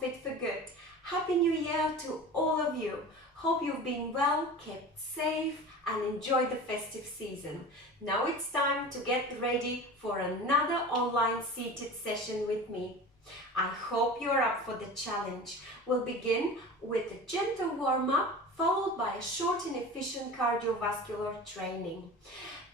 Fit for Good. Happy New Year to all of you. Hope you've been well, kept safe and enjoyed the festive season. Now it's time to get ready for another online seated session with me. I hope you're up for the challenge. We'll begin with a gentle warm-up followed by a short and efficient cardiovascular training.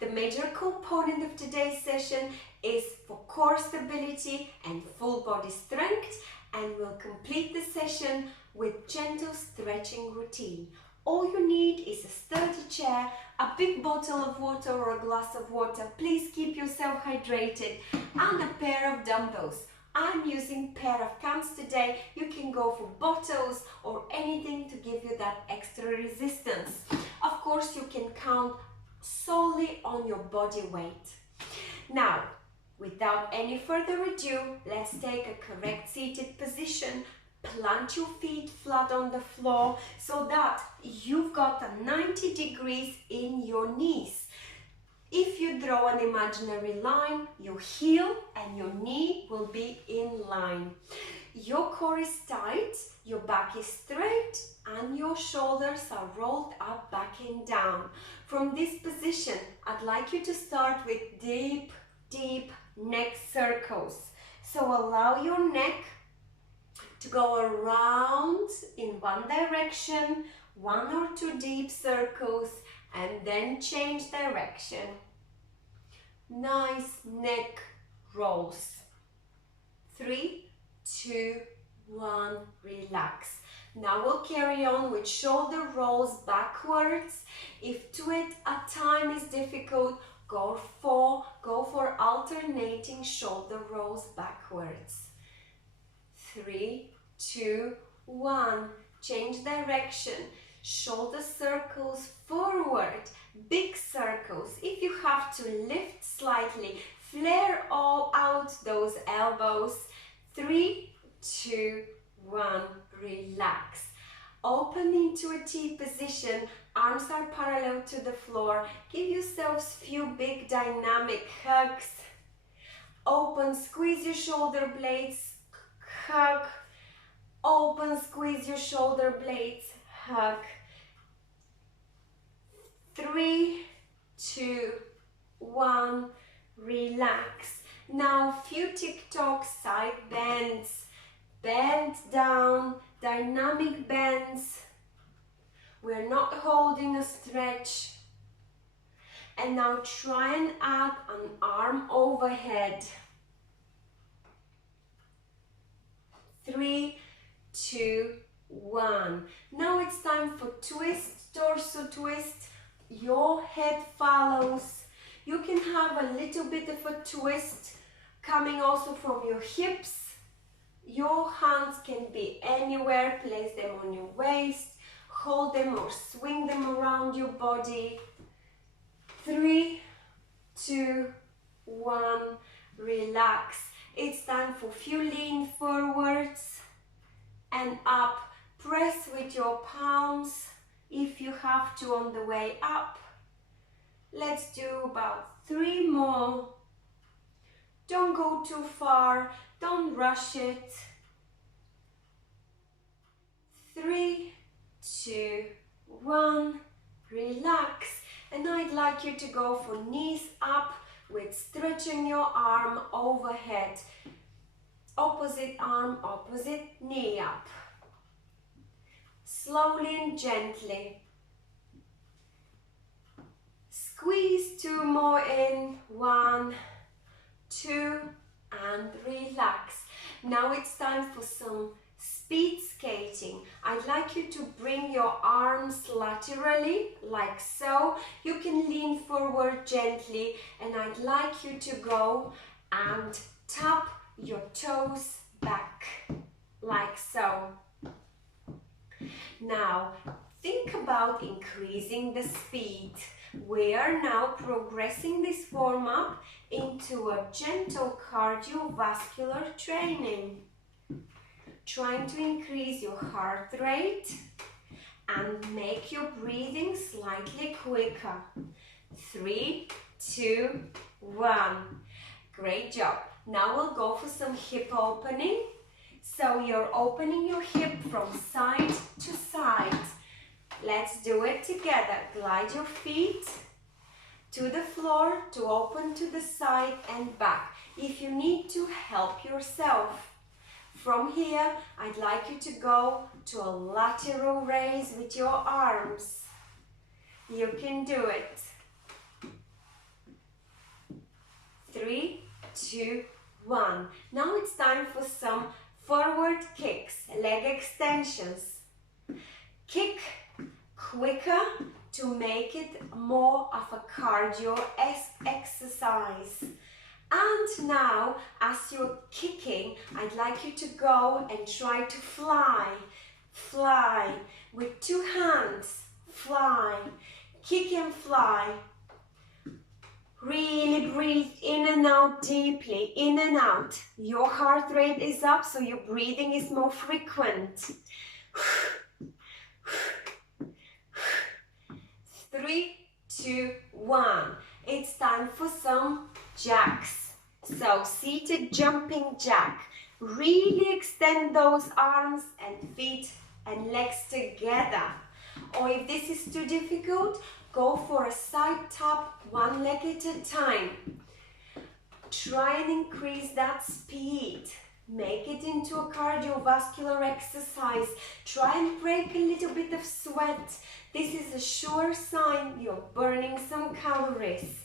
The major component of today's session is for core stability and full body strength, and we'll complete the session with gentle stretching routine. All you need is a sturdy chair, a big bottle of water or a glass of water. Please keep yourself hydrated, and a pair of dumbbells. I'm using pair of cans today. You can go for bottles or anything to give you that extra resistance. Of course, you can count solely on your body weight. Now, without any further ado, let's take a correct seated position. Plant your feet flat on the floor so that you've got a 90 degrees in your knees. If you draw an imaginary line, your heel and your knee will be in line. Your core is tight, your back is straight, and your shoulders are rolled up, back and down. From this position, I'd like you to start with deep, deep neck circles. So allow your neck to go around in one direction, one or two deep circles, and then change direction. Nice neck rolls. 3, 2, 1, relax. Now we'll carry on with shoulder rolls backwards. If 2 at a time is difficult, go for alternating shoulder rolls backwards. 3, 2, 1, change direction. Shoulder circles forward, big circles. If you have to lift slightly, flare all out those elbows. 3, 2, 1, relax. Open into a T position, arms are parallel to the floor. Give yourselves few big dynamic hugs. Open, squeeze your shoulder blades, hug. Open, squeeze your shoulder blades, hug. 3, 2, 1, relax. Now few tick-tock side bends. Bend down, dynamic bends. We're not holding a stretch. And now try and add an arm overhead. 3, 2, 1. Now it's time for twist, torso twist. Your head follows. You can have a little bit of a twist coming also from your hips. Your hands can be anywhere. Place them on your waist. Hold them or swing them around your body. 3, 2, 1. Relax. It's time for few lean forwards and up. Press with your palms if you have to on the way up. Let's do about 3 more. Don't go too far. Don't rush it. 3, 2, 1. Relax. And I'd like you to go for knees up with stretching your arm overhead. Opposite arm, opposite knee up. Slowly and gently. Squeeze 2 more in. 1, 2, and relax. Now it's time for some speed skating. I'd like you to bring your arms laterally, like so. You can lean forward gently, and I'd like you to go and tap your toes back, like so. Now, think about increasing the speed. We are now progressing this warm-up into a gentle cardiovascular training. Trying to increase your heart rate and make your breathing slightly quicker. 3, 2, 1. Great job. Now we'll go for some hip opening. So you're opening your hip from side to side. Let's do it together. Glide your feet to the floor to open to the side and back. If you need to help yourself, from here, I'd like you to go to a lateral raise with your arms. You can do it. 3, 2, 1. Now it's time for some forward kicks, leg extensions. Kick quicker to make it more of a cardio exercise. And now, as you're kicking, I'd like you to go and try to fly. Fly with 2 hands. Fly. Kick and fly. Really breathe in and out deeply. In and out. Your heart rate is up, so your breathing is more frequent. 3, 2, 1. It's time for some jacks. So seated jumping jack. Really extend those arms and feet and legs together. Or if this is too difficult, go for a side tap, one leg at a time. Try and increase that speed. Make it into a cardiovascular exercise. Try and break a little bit of sweat. This is a sure sign you're burning some calories.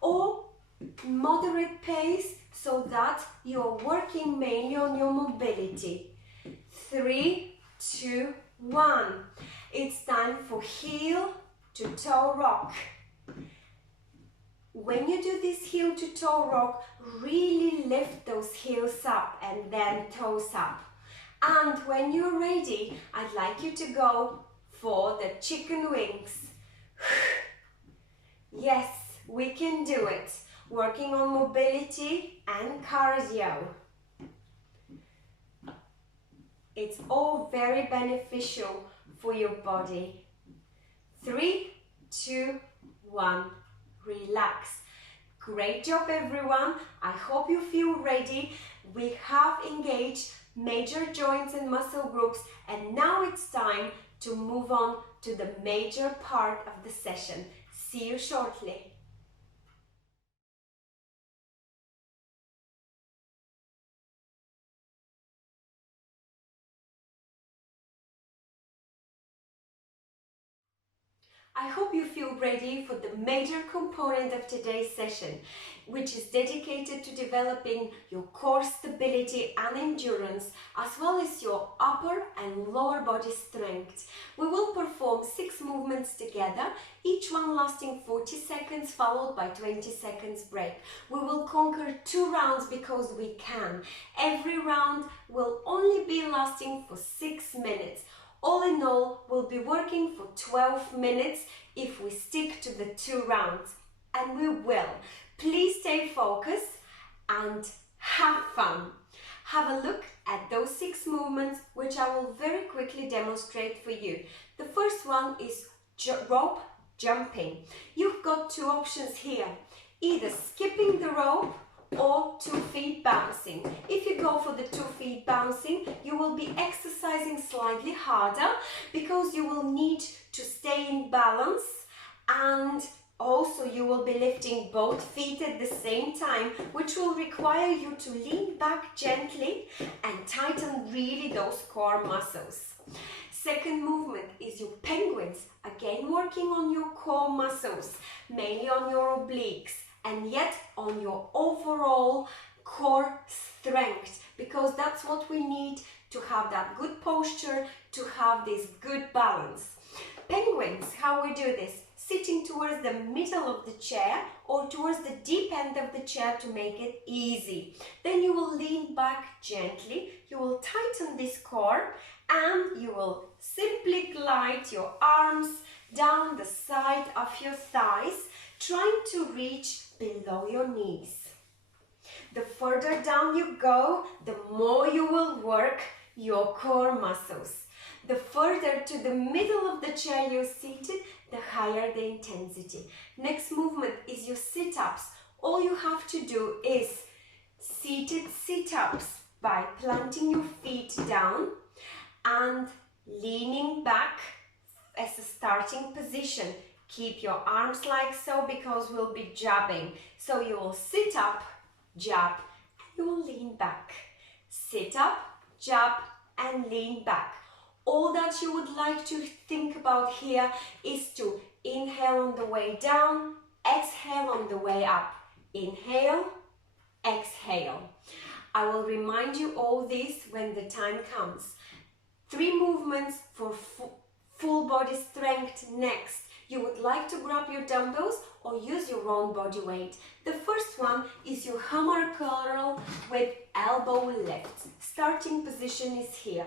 Or moderate pace so that you're working mainly on your mobility. 3, 2, 1. It's time for heel to toe rock. When you do this heel to toe rock, really lift those heels up and then toes up. And when you're ready, I'd like you to go for the chicken wings. Yes, we can do it. Working on mobility and cardio. It's all very beneficial for your body. 3, 2, 1. Relax. Great job, everyone. I hope you feel ready. We have engaged major joints and muscle groups, and now it's time to move on to the major part of the session. See you shortly. I hope you feel ready for the major component of today's session, which is dedicated to developing your core stability and endurance, as well as your upper and lower body strength. We will perform 6 movements together, each one lasting 40 seconds followed by 20 seconds break. We will conquer 2 rounds because we can. Every round will only be lasting for 6 minutes. All in all, we'll be working for 12 minutes if we stick to the 2 rounds. And we will. Please stay focused and have fun. Have a look at those 6 movements, which I will very quickly demonstrate for you. The first one is rope jumping. You've got 2 options here. Either skipping the rope or 2 feet bouncing. If you go for the 2 feet bouncing, you will be exercising slightly harder because you will need to stay in balance, and also you will be lifting both feet at the same time, which will require you to lean back gently and tighten really those core muscles. Second movement is your penguins, again working on your core muscles, mainly on your obliques, and yet on your overall core strength, because that's what we need to have that good posture, to have this good balance. Penguins, how we do this? Sitting towards the middle of the chair or towards the deep end of the chair to make it easy. Then you will lean back gently, you will tighten this core, and you will simply glide your arms down the side of your thighs, trying to reach below your knees. The further down you go, the more you will work your core muscles. The further to the middle of the chair you're seated, the higher the intensity. Next movement is your sit-ups. All you have to do is seated sit-ups. by planting your feet down and leaning back as a starting position. Keep your arms like so because we'll be jabbing. So you will sit up, jab, and you will lean back. Sit up, jab, and lean back. All that you would like to think about here is to inhale on the way down, exhale on the way up. Inhale, exhale. I will remind you all this when the time comes. 3 movements for full body strength next. You would like to grab your dumbbells or use your own body weight. The first one is your hammer curl with elbow lift. Starting position is here.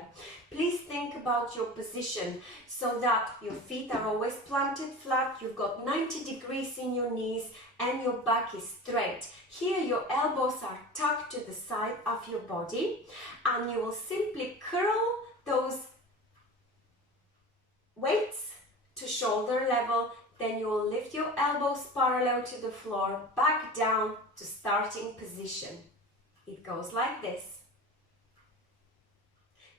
Please think about your position so that your feet are always planted flat, you've got 90 degrees in your knees and your back is straight. Here your elbows are tucked to the side of your body and you will simply curl those weights to shoulder level. Then you will lift your elbows parallel to the floor, back down to starting position. It goes like this.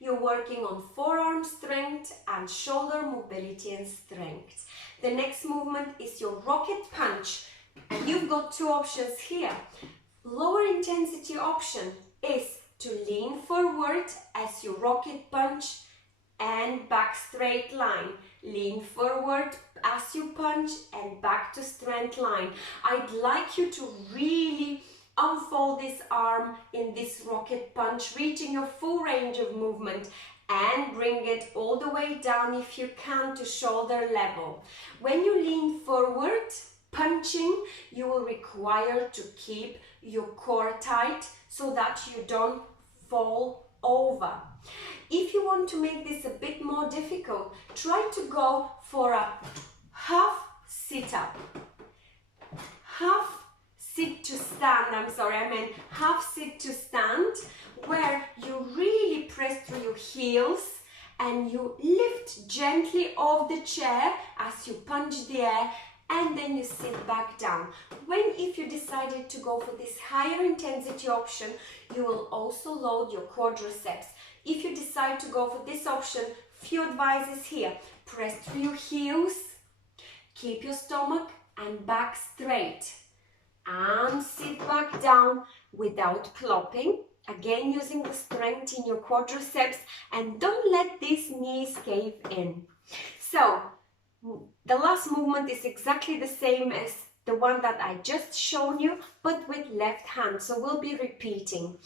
You're working on forearm strength and shoulder mobility and strength. The next movement is your rocket punch. And you've got 2 options here. Lower intensity option is to lean forward as you rocket punch and back straight line. Lean forward as you punch and back to straight line. I'd like you to really unfold this arm in this rocket punch, reaching your full range of movement and bring it all the way down if you can to shoulder level. When you lean forward, punching, you will require to keep your core tight so that you don't fall over. If you want to make this a bit more difficult, try to go for a half sit-up. Half sit to stand, half sit to stand, where you really press through your heels and you lift gently off the chair as you punch the air and then you sit back down. If you decided to go for this higher intensity option, you will also load your quadriceps. If you decide to go for this option, few advices here. Press through your heels, keep your stomach and back straight. And sit back down without plopping. Again, using the strength in your quadriceps and don't let these knees cave in. So, the last movement is exactly the same as the one that I just shown you, but with left hand. So we'll be repeating.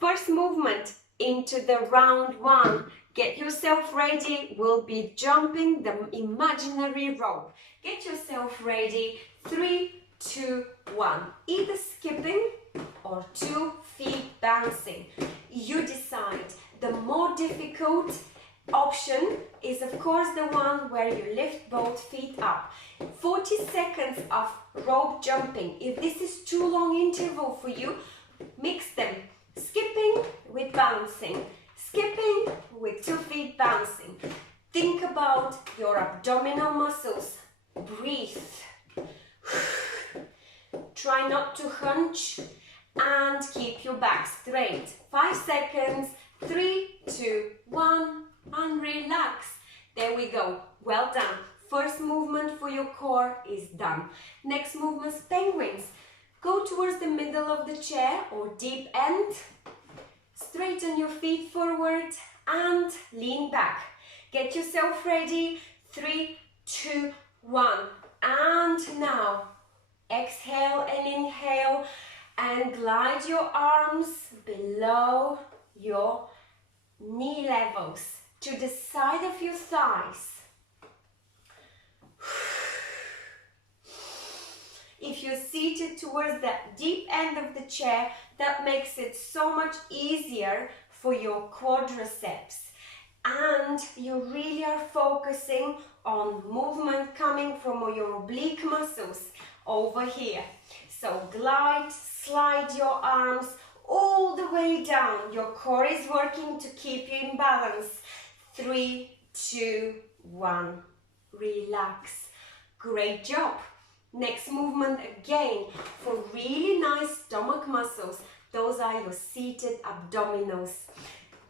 First movement into the round 1. Get yourself ready. We'll be jumping the imaginary rope. Get yourself ready. 3, 2, 1. Either skipping or 2 feet bouncing. You decide. The more difficult option is of course the one where you lift both feet up. 40 seconds of rope jumping. If this is too long interval for you, mix them. Skipping with bouncing. Skipping with 2 feet bouncing. Think about your abdominal muscles. Breathe. Try not to hunch and keep your back straight. 5 seconds. 3, 2, 1 and relax. There we go. Well done. First movement for your core is done. Next movement is penguins. Go towards the middle of the chair or deep end. Straighten your feet forward and lean back. Get yourself ready. 3, 2, 1. And now exhale and inhale and glide your arms below your knee levels to the side of your thighs. If you're seated towards the deep end of the chair, that makes it so much easier for your quadriceps. And you really are focusing on movement coming from your oblique muscles over here. So glide, slide your arms all the way down. Your core is working to keep you in balance. 3, 2, 1. Relax. Great job. Next movement again for really nice stomach muscles. Those are your seated abdominals.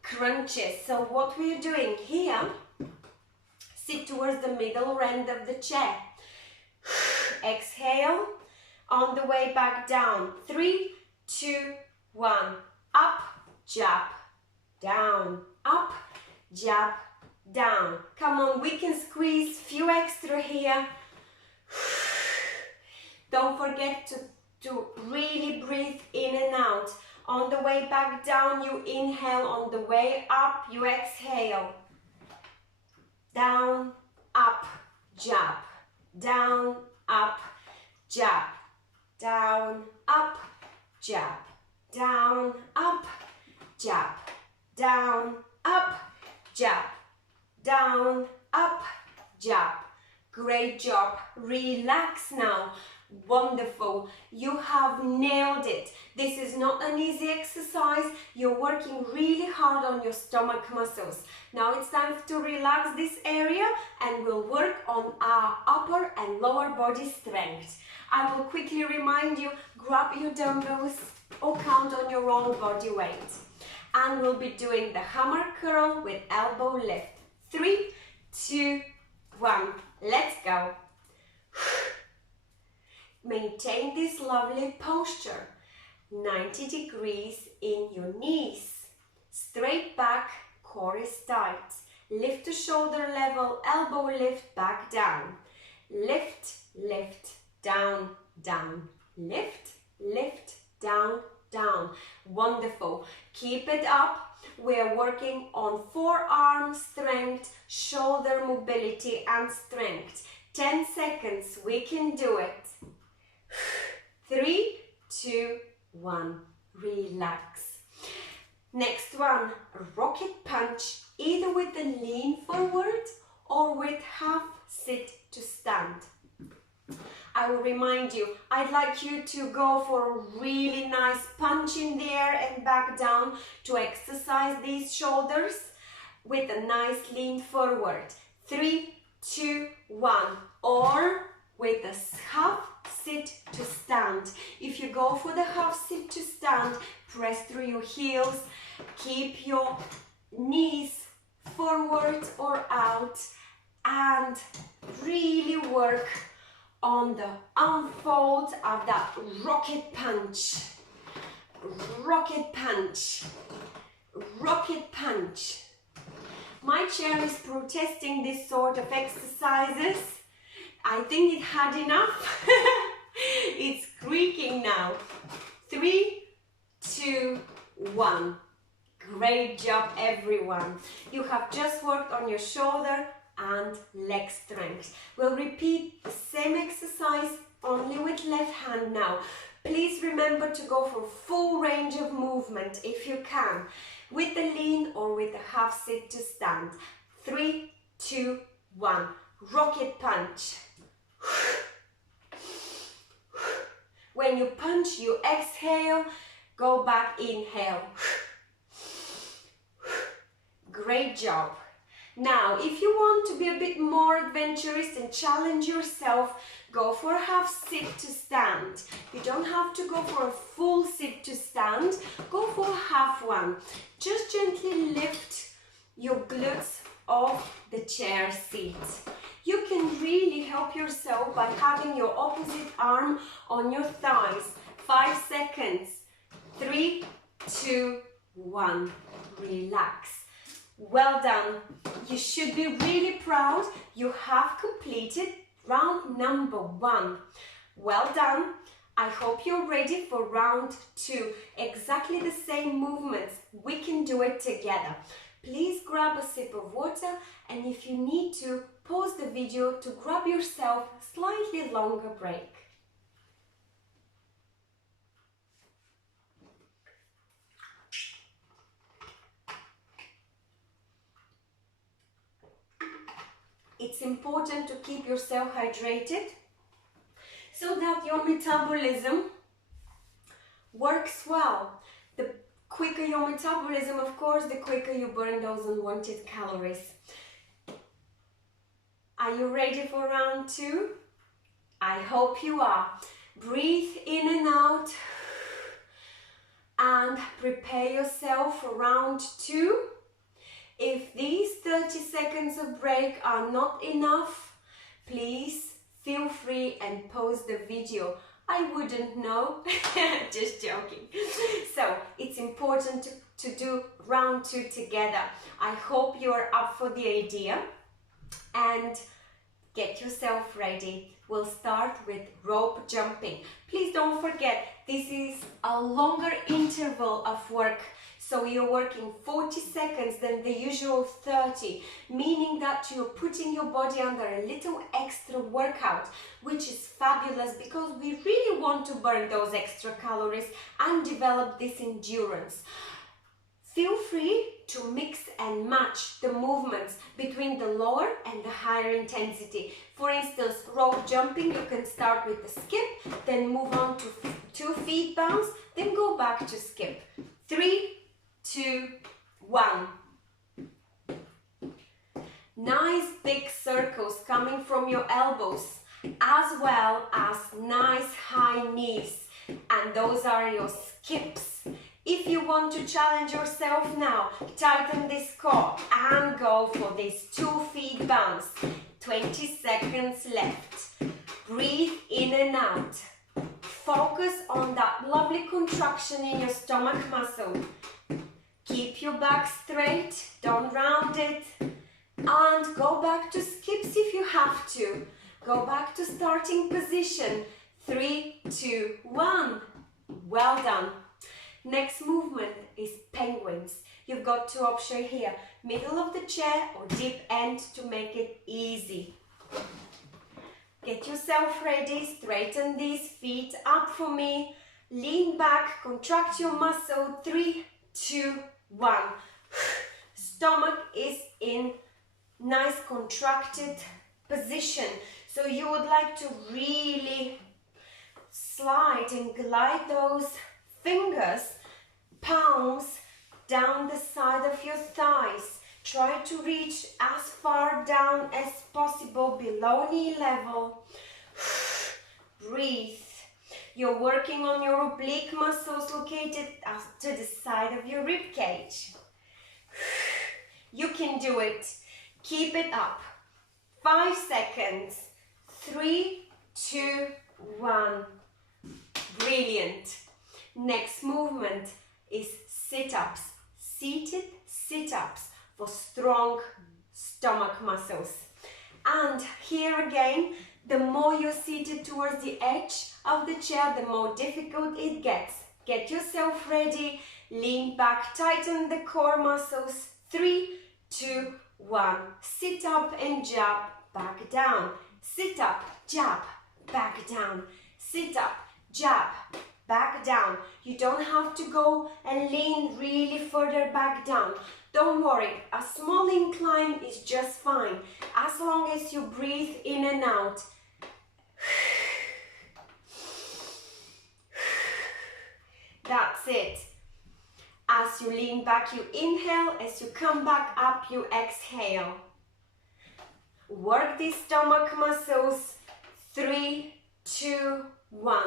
Crunches. So what we are doing here, sit towards the middle end of the chair. Exhale. On the way back down. 3, 2, 1. Up, jab, down, up, jab, down. Come on, we can squeeze few extra here. Don't forget to really breathe in and out. On the way back down, you inhale. On the way up, you exhale. Down, up, jab, down, up, jab, down, up, jab, down, up, jab, down, up, jab, down, up, jab. Great job. Relax now. Wonderful. You have nailed it. This is not an easy exercise. You're working really hard on your stomach muscles. Now it's time to relax this area and we'll work on our upper and lower body strength. I will quickly remind you, grab your dumbbells or count on your own body weight. And we'll be doing the hammer curl with elbow lift. 3, 2, 1. Let's go. Maintain this lovely posture. 90 degrees in your knees. Straight back, core is tight. Lift to shoulder level, elbow lift, back down. Lift, lift, down, down. Lift, lift, down, down. Wonderful. Keep it up. We're working on forearm strength, shoulder mobility and strength. 10 seconds. We can do it. 3, 2, 1. Relax. Next one, rocket punch, either with the lean forward or with half sit to stand. I will remind you, I'd like you to go for a really nice punch in the air and back down to exercise these shoulders with a nice lean forward. 3, 2, 1. Or with a half sit to stand. If you go for the half sit to stand, press through your heels, keep your knees forward or out, and really work on the unfold of that rocket punch. Rocket punch. Rocket punch. My chair is protesting this sort of exercises. I think it had enough. It's creaking now. 3, 2, 1. Great job, everyone. You have just worked on your shoulder and leg strength. We'll repeat the same exercise only with left hand now. Please remember to go for full range of movement if you can, with the lean or with the half sit to stand. 3, 2, 1. Rocket punch. When you punch, you exhale, go back, inhale. Great job. Now, if you want to be a bit more adventurous and challenge yourself, go for a half sit to stand. You don't have to go for a full sit to stand. Go for a half one. Just gently lift your glutes off the chair seat. You can really help yourself by having your opposite arm on your thighs. 5 seconds. 3, 2, 1. Relax. Well done. You should be really proud. You have completed round number 1. Well done. I hope you're ready for round 2. Exactly the same movements. We can do it together. Please grab a sip of water, and if you need to, pause the video to grab yourself a slightly longer break. It's important to keep yourself hydrated so that your metabolism works well. The quicker your metabolism, of course, the quicker you burn those unwanted calories. Are you ready for round 2? I hope you are. Breathe in and out. and prepare yourself for round 2. If these 30 seconds of break are not enough, please feel free and pause the video. I wouldn't know, just joking. So it's important to do round 2 together. I hope you're up for the idea and get yourself ready. We'll start with rope jumping. Please don't forget, this is a longer interval of work. So you're working 40 seconds than the usual 30, meaning that you're putting your body under a little extra workout, which is fabulous because we really want to burn those extra calories and develop this endurance. Feel free to mix and match the movements between the lower and the higher intensity. For instance, rope jumping, you can start with the skip, then move on to 2 feet bounce, then go back to skip. 3, 2, 1. Nice big circles coming from your elbows, as well as nice high knees, and those are your skips. If you want to challenge yourself now, tighten this core and go for this 2 feet bounce. 20 seconds left. Breathe in and out. Focus on that lovely contraction in your stomach muscle. Keep your back straight, don't round it. And go back to skips if you have to. Go back to starting position. 3, 2, 1. Well done. Next movement is penguins. You've got 2 options here, middle of the chair or deep end to make it easy. Get yourself ready, straighten these feet up for me, lean back, contract your muscle, 3, 2, 1. Stomach is in nice contracted position, so you would like to really slide and glide those fingers, palms down the side of your thighs. Try to reach as far down as possible below knee level. Breathe. You're working on your oblique muscles located to the side of your rib cage. You can do it. Keep it up. 5 seconds. 3, 2, 1. Brilliant. Next movement is sit-ups. Seated sit-ups for strong stomach muscles. And here again, the more you're seated towards the edge of the chair, the more difficult it gets. Get yourself ready, lean back, tighten the core muscles. 3, 2, 1. Sit up and jab, back down. Sit up, jab, back down. Sit up, jab, back down. You don't have to go and lean really further back down. Don't worry, a small incline is just fine, as long as you breathe in and out. That's it. As you lean back, you inhale. As you come back up, you exhale. Work these stomach muscles. 3, 2, 1.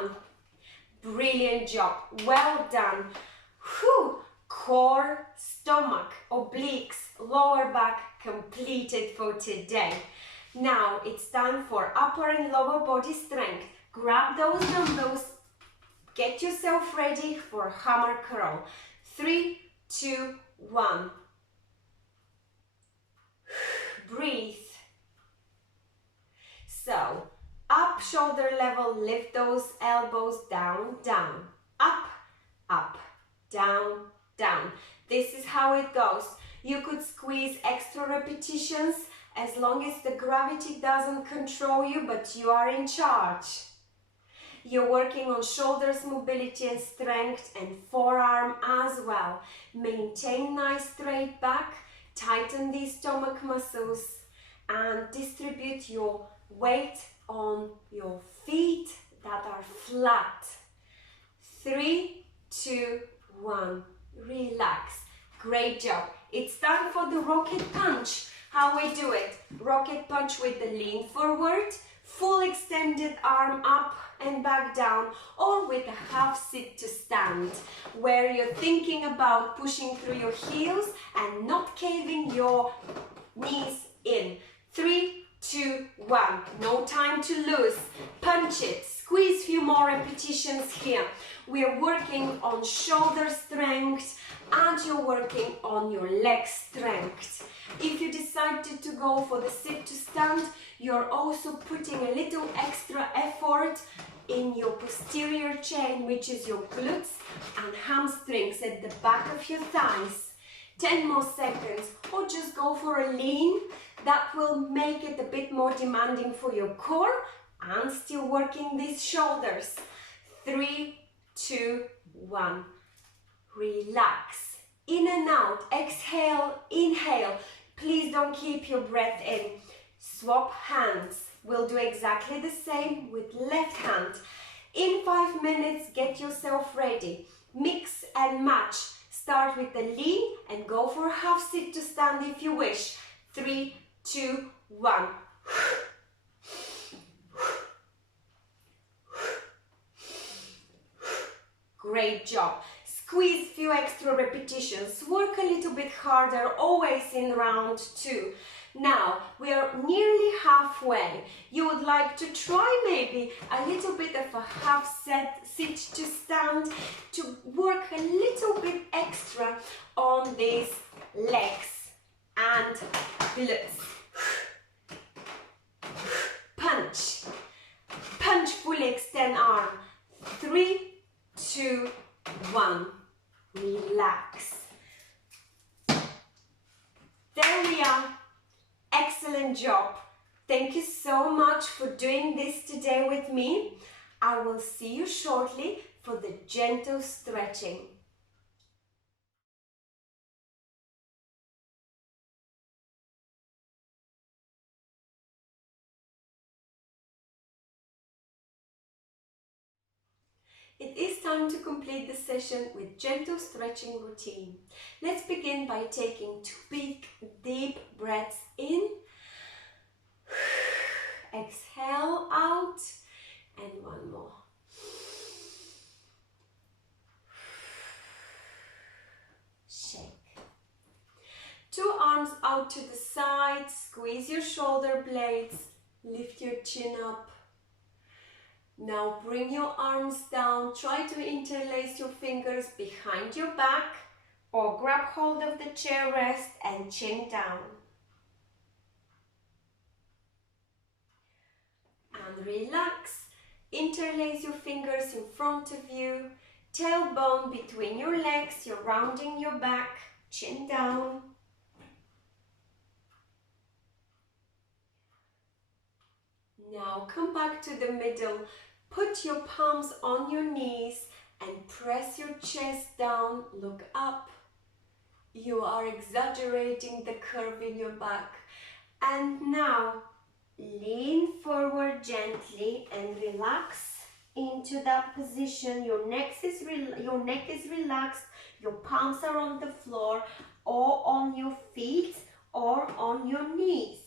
Brilliant job. Well done. Whew. Core, stomach, obliques, lower back completed for today. Now it's time for upper and lower body strength. Grab those dumbbells. Get yourself ready for hammer curl. 3, 2, 1. Breathe. So, up shoulder level, lift those elbows down, down, up, up, down, down. This is how it goes. You could squeeze extra repetitions as long as the gravity doesn't control you, but you are in charge. You're working on shoulders mobility and strength and forearm as well. Maintain nice straight back, tighten these stomach muscles and distribute your weight on your feet that are flat. 3, 2, 1. Relax. Great job. It's time for the rocket punch. How we do it? Rocket punch with the lean forward, full extended arm up and back down, or with a half sit to stand, where you're thinking about pushing through your heels and not caving your knees in. 3, 2, 1. No time to lose. Punch it. Squeeze few more repetitions here. We are working on shoulder strength and you're working on your leg strength. If you decided to go for the sit to stand, you're also putting a little extra effort in your posterior chain, which is your glutes and hamstrings at the back of your thighs. 10 more seconds, or just go for a lean. That will make it a bit more demanding for your core and still working these shoulders. 3, 2, 1. Relax. In and out. Exhale, inhale. Please don't keep your breath in. Swap hands. We'll do exactly the same with left hand. In 5 minutes, get yourself ready. Mix and match. Start with the lean and go for a half sit to stand if you wish. 3, 2, 1. Great job. Squeeze few extra repetitions. Work a little bit harder, always in round 2. Now, we are nearly halfway. You would like to try maybe a little bit of a half sit to stand to work a little bit extra on these legs and glutes. Punch. Punch, fully extend arm. 3, 2, 1. Relax. There we are. Excellent job. Thank you so much for doing this today with me. I will see you shortly for the gentle stretching. It is time to complete the session with gentle stretching routine. Let's begin by taking 2 big deep breaths in. Exhale out, and 1 more. Shake. 2 arms out to the side, squeeze your shoulder blades, lift your chin up. Now bring your arms down, try to interlace your fingers behind your back or grab hold of the chair rest and chin down. And relax, interlace your fingers in front of you, tailbone between your legs, you're rounding your back, chin down. Now come back to the middle. Put your palms on your knees and press your chest down, look up. You are exaggerating the curve in your back. And now lean forward gently and relax into that position. Your neck is relaxed, your palms are on the floor or on your feet or on your knees.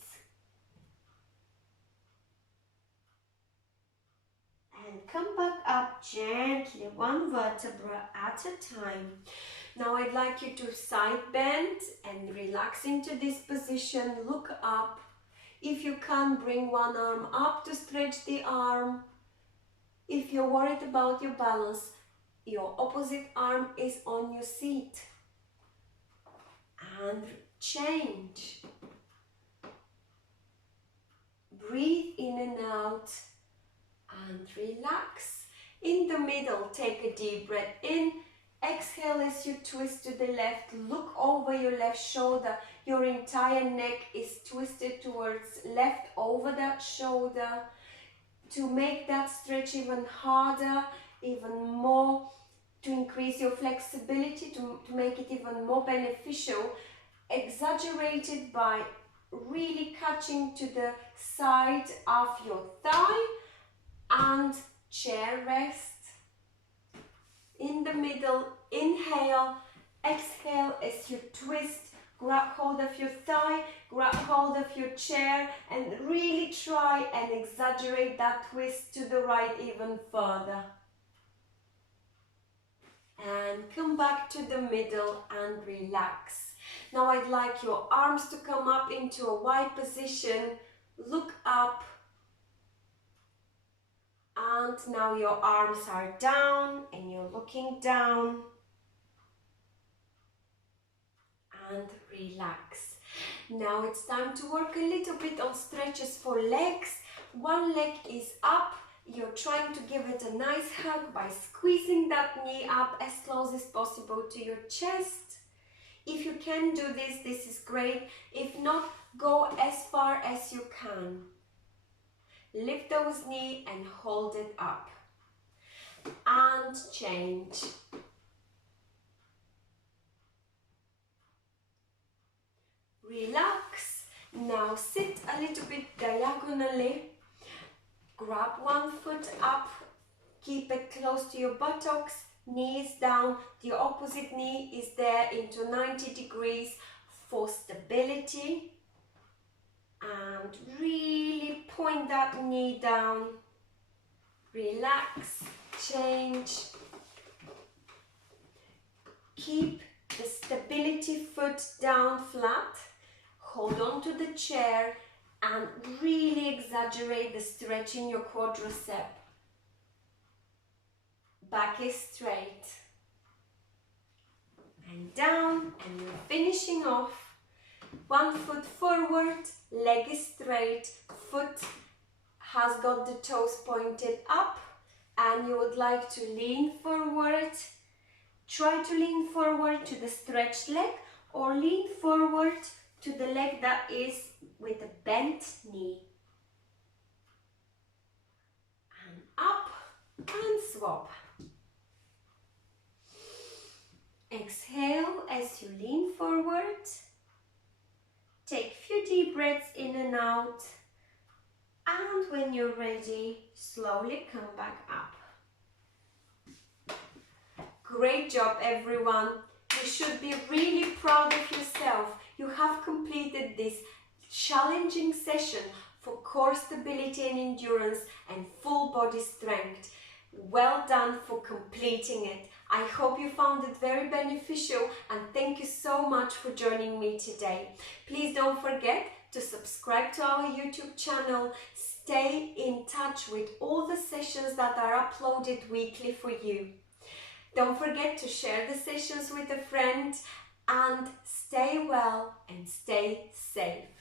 And come back up gently, 1 vertebra at a time. Now I'd like you to side bend and relax into this position. Look up. If you can, bring 1 arm up to stretch the arm. If you're worried about your balance, your opposite arm is on your seat. And change. Breathe in and out. And relax. In the middle, take a deep breath in. Exhale as you twist to the left. Look over your left shoulder. Your entire neck is twisted towards left over that shoulder. To make that stretch even harder, even more, to increase your flexibility, to make it even more beneficial, exaggerate it by really catching to the side of your thigh and chair rest. In the middle, inhale, exhale as you twist grab hold of your thigh, grab hold of your chair, and really try and exaggerate that twist to the right even further. And come back to the middle and relax. Now I'd like your arms to come up into a wide position, look up, and now your arms are down and you're looking down, and relax. Now it's time to work a little bit on stretches for legs. One leg is up. You're trying to give it a nice hug by squeezing that knee up as close as possible to your chest. If you can do this, this is great. If not, go as far as you can. Lift those knees and hold it up. And change. Relax. Now sit a little bit diagonally. Grab one foot up. Keep it close to your buttocks. Knees down. The opposite knee is there into 90 degrees for stability. And really point that knee down. Relax. Change. Keep the stability foot down flat. Hold on to the chair and really exaggerate the stretch in your quadricep. Back is straight. And down, and you're finishing off. One foot forward, leg is straight, foot has got the toes pointed up, and you would like to lean forward. Try to lean forward to the stretched leg, or lean forward to the leg that is with a bent knee. And up and swap. Exhale as you lean forward. Take a few deep breaths in and out. And when you're ready, slowly come back up. Great job, everyone. You should be really proud of yourself. You have completed this challenging session for core stability and endurance and full body strength. Well done for completing it. I hope you found it very beneficial, and thank you so much for joining me today. Please don't forget to subscribe to our YouTube channel. Stay in touch with all the sessions that are uploaded weekly for you. Don't forget to share the sessions with a friend, and stay well and stay safe.